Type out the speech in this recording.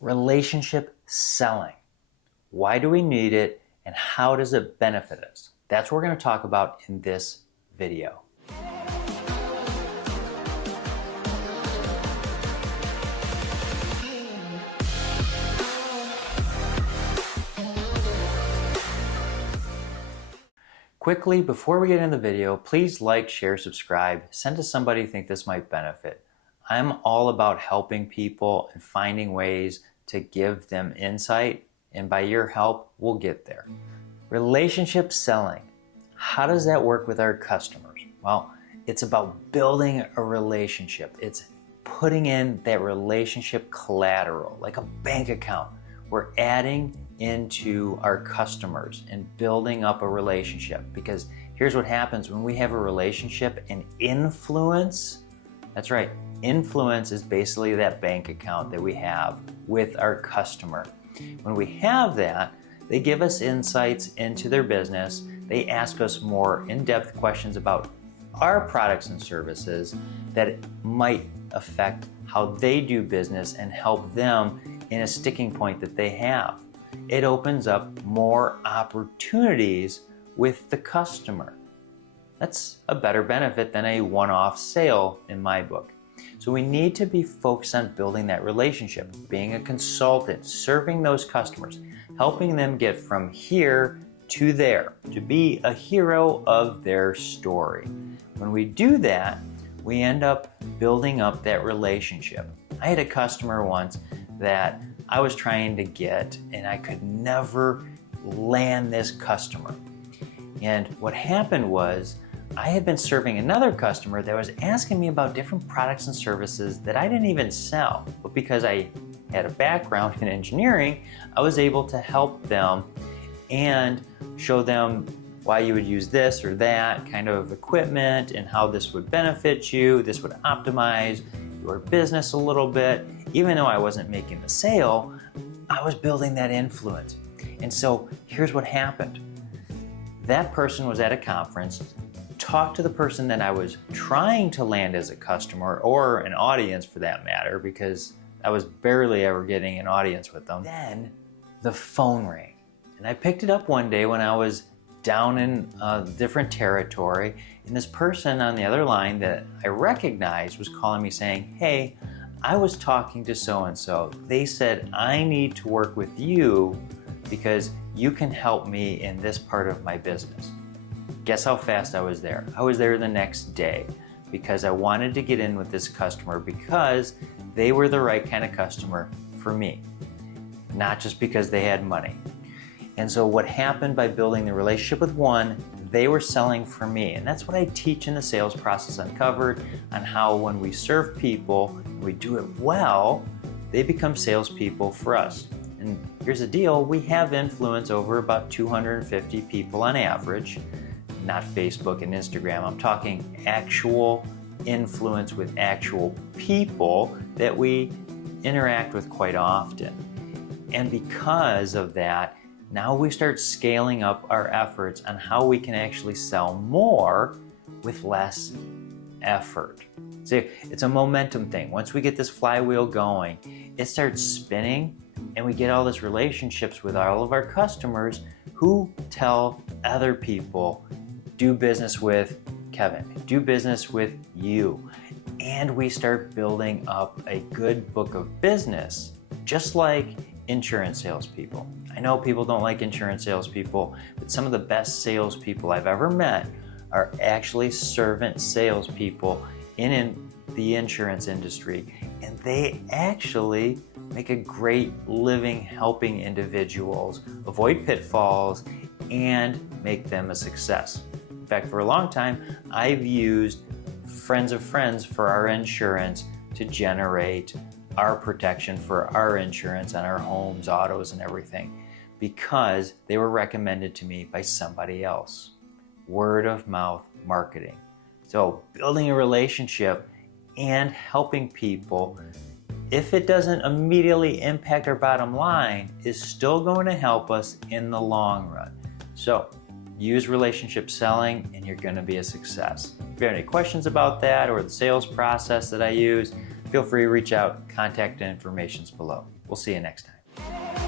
Relationship selling. Why do we need it and how does it benefit us? That's what we're going to talk about in this video. Quickly, before we get into the video, please like, share, subscribe, send to somebody you think this might benefit. I'm all about helping people and finding ways to give them insight, and by your help, we'll get there. Relationship selling. How does that work with our customers? Well, it's about building a relationship. It's putting in that relationship collateral, like a bank account. We're adding into our customers and building up a relationship, because here's what happens when we have a relationship and influence. That's right, influence is basically that bank account that we have with our customer. When we have that, they give us insights into their business. They ask us more in-depth questions about our products and services that might affect how they do business and help them in a sticking point that they have. It opens up more opportunities with the customer. That's a better benefit than a one-off sale in my book. So we need to be focused on building that relationship, being a consultant, serving those customers, helping them get from here to there, to be a hero of their story. When we do that, we end up building up that relationship. I had a customer once that I was trying to get, and I could never land this customer. And what happened was, I had been serving another customer that was asking me about different products and services that I didn't even sell. But because I had a background in engineering, I was able to help them and show them why you would use this or that kind of equipment and how this would benefit you. This would optimize your business a little bit. Even though I wasn't making the sale, I was building that influence. And so here's what happened. That person was at a conference, talked to the person that I was trying to land as a customer, or an audience for that matter, because I was barely ever getting an audience with them. Then the phone rang. And I picked it up one day when I was down in a different territory, and this person on the other line that I recognized was calling me saying, "Hey, I was talking to so-and-so. They said I need to work with you because you can help me in this part of my business." Guess how fast I was there? I was there the next day because I wanted to get in with this customer because they were the right kind of customer for me, not just because they had money. And so what happened by building the relationship with one, they were selling for me. And that's what I teach in the Sales Process Uncovered, on how when we serve people, and we do it well, they become salespeople for us. And here's the deal, we have influence over about 250 people on average, not Facebook and Instagram. I'm talking actual influence with actual people that we interact with quite often. And because of that, now we start scaling up our efforts on how we can actually sell more with less effort. See, it's a momentum thing. Once we get this flywheel going, it starts spinning, and we get all these relationships with all of our customers who tell other people, do business with Kevin, do business with you. And we start building up a good book of business, just like insurance salespeople. I know people don't like insurance salespeople, but some of the best salespeople I've ever met are actually servant salespeople in the insurance industry, and they actually make a great living helping individuals avoid pitfalls and make them a success. In fact, for a long time, I've used friends of friends for our insurance to generate our protection for our insurance on our homes, autos, and everything, because they were recommended to me by somebody else. Word of mouth marketing. So building a relationship and helping people, if it doesn't immediately impact our bottom line, is still going to help us in the long run. So use relationship selling and you're going to be a success. If you have any questions about that or the sales process that I use, feel free to reach out. Contact information is below. We'll see you next time.